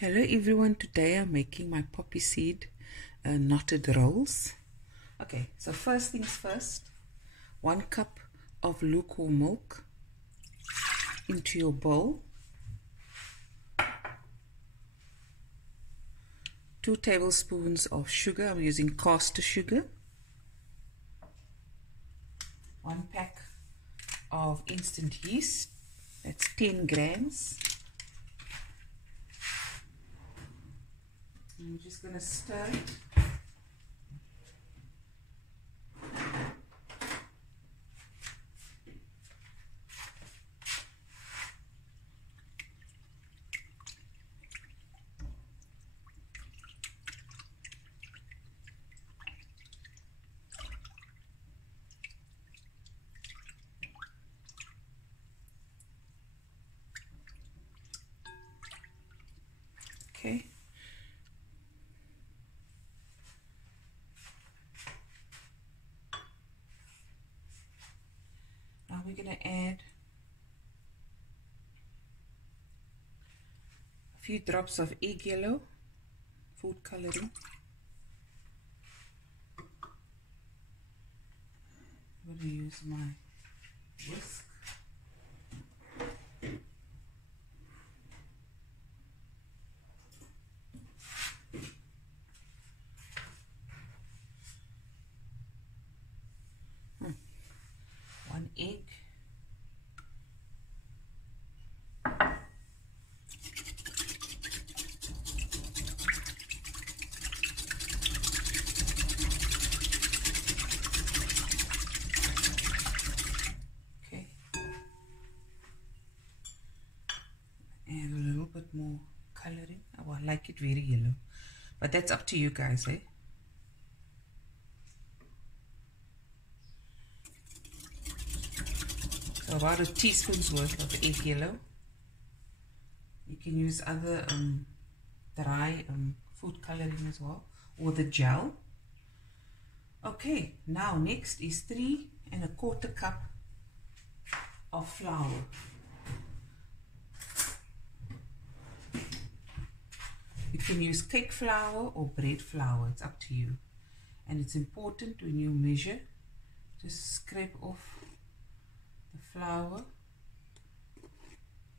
Hello everyone, today I'm making my poppy seed knotted rolls. Okay, so first things first, 1 cup of lukewarm milk into your bowl, 2 tablespoons of sugar, I'm using caster sugar, 1 pack of instant yeast, that's 10 grams. I'm just going to stir it. Okay. Now we're going to add a few drops of egg yellow, food coloring. I'm going to use my whisk. One egg. Okay. Add a little bit more coloring. Oh, I like it very yellow, but that's up to you guys, eh? So about a teaspoon's worth of egg yellow. You can use other dry food coloring as well, or the gel. Okay, now next is 3 1/4 cup of flour. You can use cake flour or bread flour, it's up to you. And it's important when you measure, just scrape off the flour.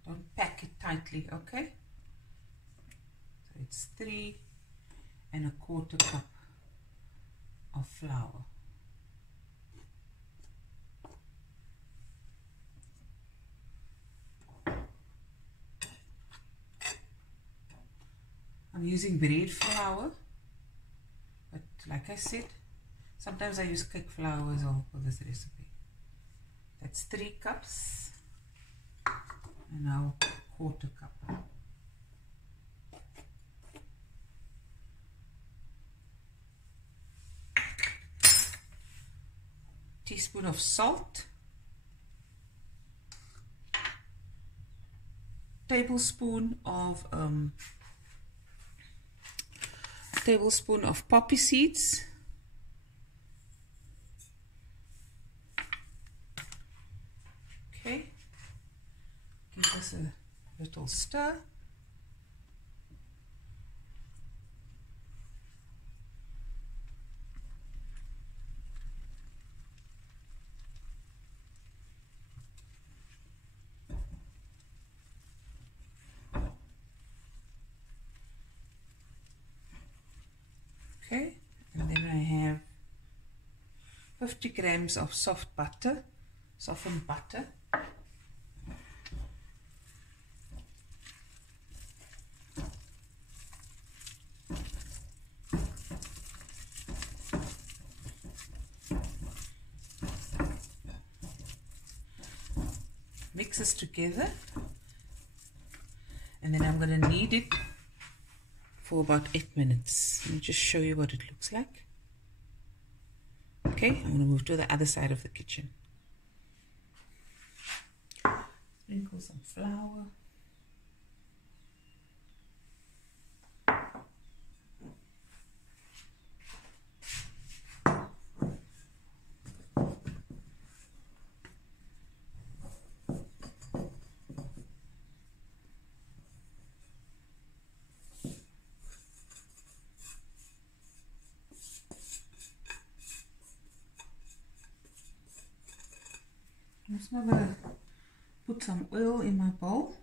Don't pack it tightly, okay? So it's 3 1/4 cup of flour. I'm using bread flour, but like I said, sometimes I use cake flour as well for this recipe. That's 3 cups, and now 1/4 cup. Teaspoon of salt, tablespoon of poppy seeds, okay, give this a little stir. Okay, and then I have 50 grams of soft butter, softened butter. Mix this together, and then I'm going to knead it for about 8 minutes. Let me just show you what it looks like. Okay, I'm going to move to the other side of the kitchen. Sprinkle some flour. I'm going to put some oil in my bowl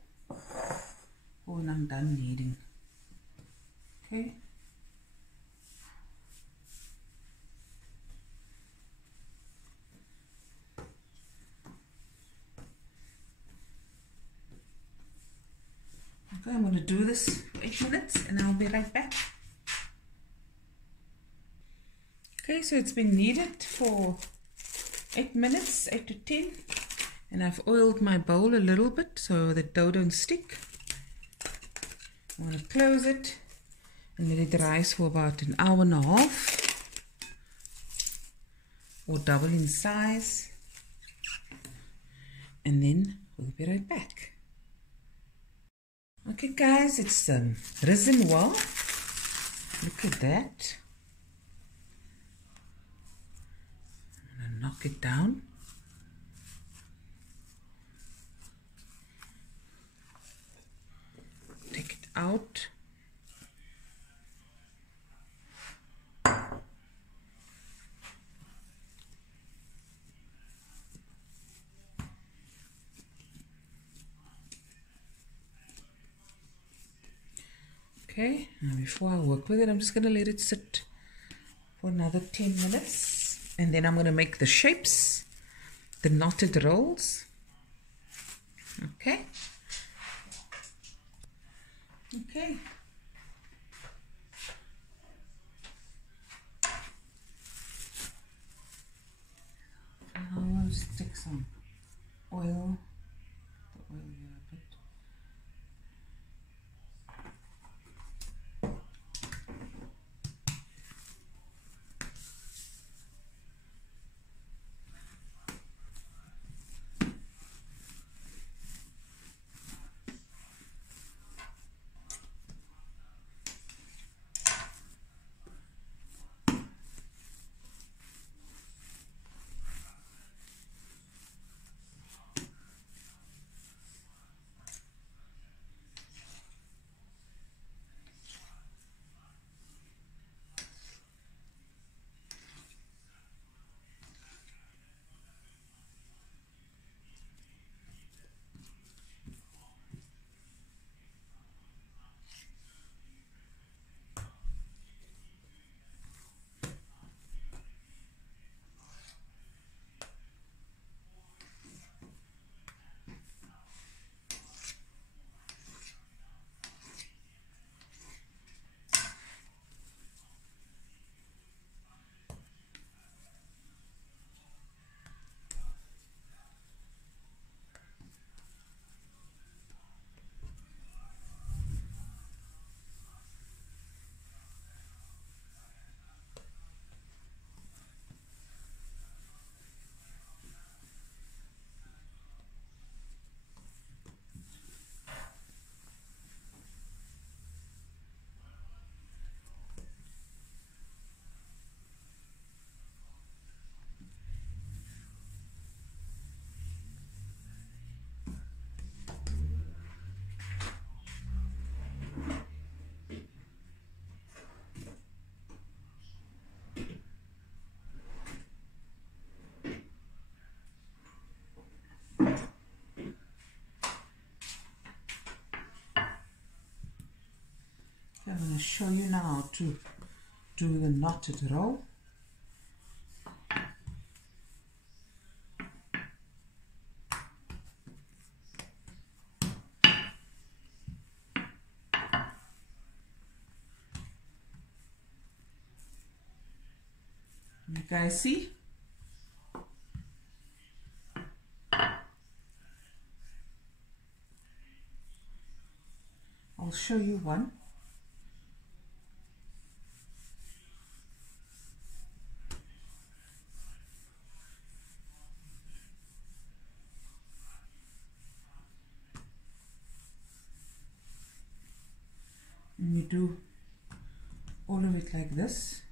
when I'm done kneading. Okay. Okay, I'm going to do this for 8 minutes and I'll be right back. Okay, so it's been kneaded for 8 minutes, 8 to 10, and I've oiled my bowl a little bit so the dough don't stick. I'm going to close it and let it rise for about an hour and a half or double in size, and then we'll be right back. Okay guys, it's risen well. Look at that. I'm going to knock it down. Take it out. Okay, now before I work with it, I'm just going to let it sit for another 10 minutes. And then I'm going to make the shapes, the knotted rolls. Okay. Okay. I'll stick some oil. The oil here a bit. I'm going to show you now how to do the knotted roll. You guys see? I'll show you one. And you do all of it like this.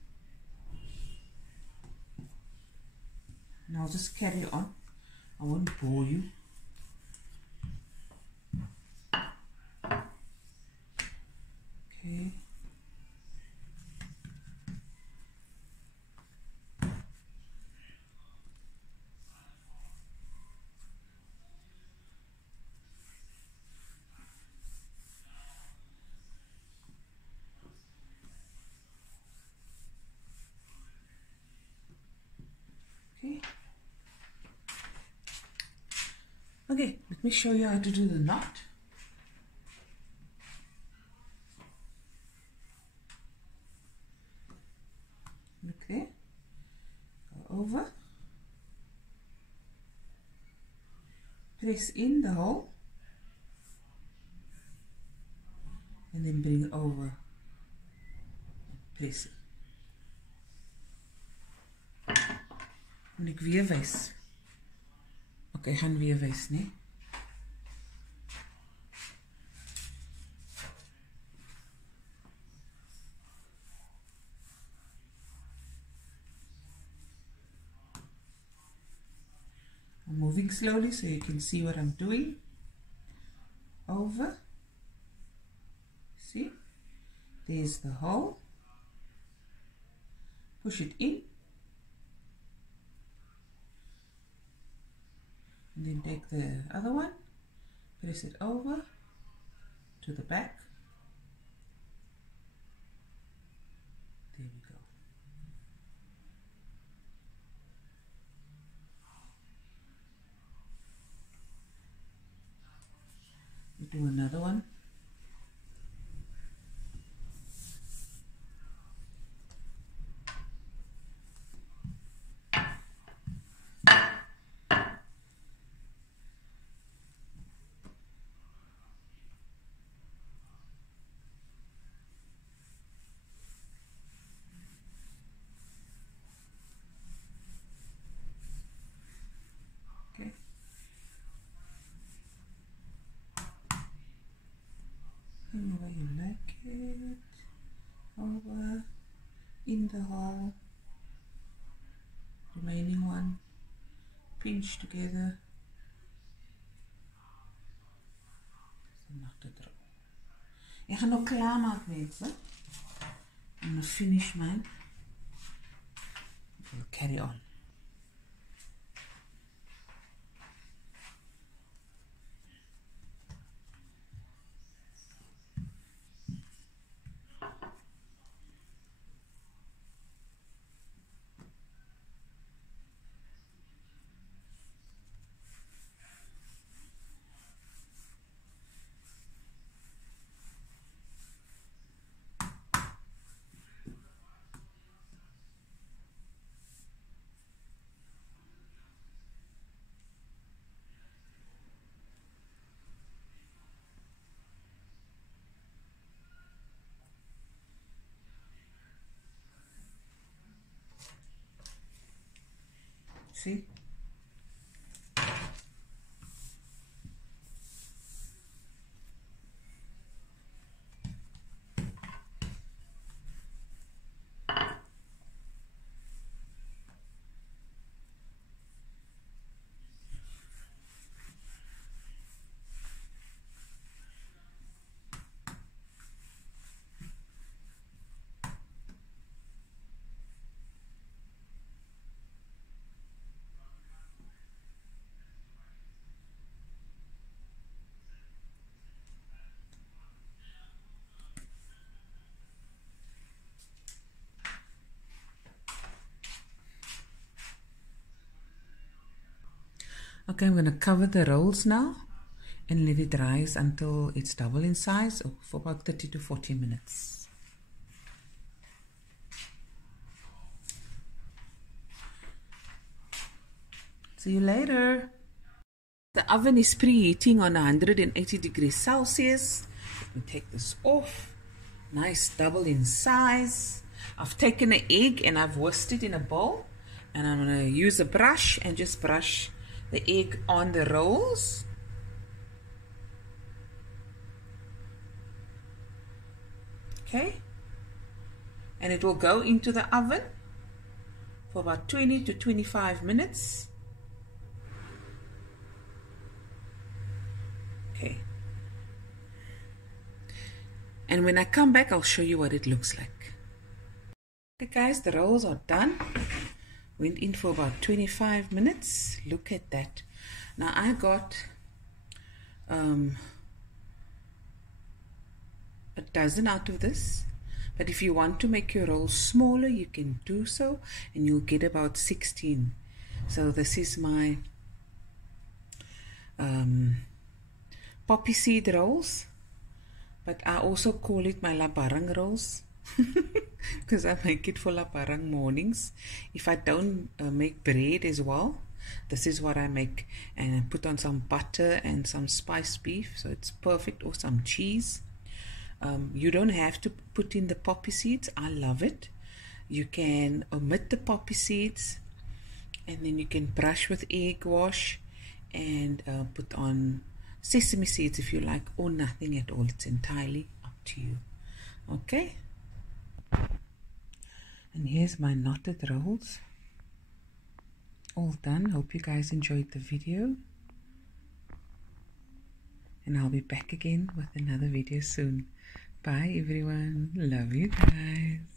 And I'll just carry on. I won't bore you. Okay. me show you how to do the knot. Look there, go over, press in the hole, and then bring over, press it. Moet ek weer wys? Ok, ek gaan weer wys, nee. I'm moving slowly so you can see what I'm doing. Over. See? There's the hole. Push it in. And then take the other one, press it over to the back. There we go. We do another one. Any way you like it, over, in the hole, remaining one, pinch together, so knot het erop. Ek gaan nou klaar maak mense. I'm going to finish mine. We'll carry on. See? Okay, I'm going to cover the rolls now and let it rise until it's double in size, or for about 30 to 40 minutes. See you later. The oven is preheating on 180 degrees Celsius. Let me take this off. Nice double in size. I've taken an egg and I've whisked it in a bowl, and I'm going to use a brush and just brush the egg on the rolls. Okay, and it will go into the oven for about 20 to 25 minutes. Okay, and when I come back I'll show you what it looks like. Okay guys, the rolls are done. Went in for about 25 minutes. Look at that. Now I got a dozen out of this, but if you want to make your rolls smaller you can do so, and you'll get about 16. So this is my poppy seed rolls, but I also call it my labarang rolls because I make it for labarang mornings. If I don't make bread as well, this is what I make, and I put on some butter and some spiced beef, so it's perfect, or some cheese. You don't have to put in the poppy seeds. I love it. You can omit the poppy seeds, and then you can brush with egg wash and put on sesame seeds if you like, or nothing at all. It's entirely up to you. Okay, and here's my knotted rolls, all done. Hope you guys enjoyed the video, and I'll be back again with another video soon. Bye everyone, love you guys.